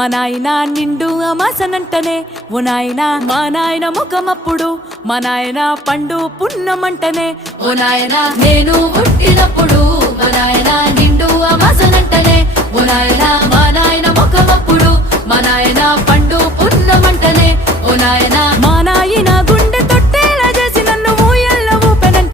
మా నాయన నిండు అమాసనంటనే ఓ నాయన మా నాయన ముఖమప్పుడు మా నాయన పండు పున్నమంటనే ఓ నాయన నేను పుట్టినప్పుడు మా నాయన నిండు అమాసనంటనే ఓ నాయన మా నాయన ముఖమప్పుడు మా నాయన పండు పున్నమంటనే ఓ నాయన మా నాయన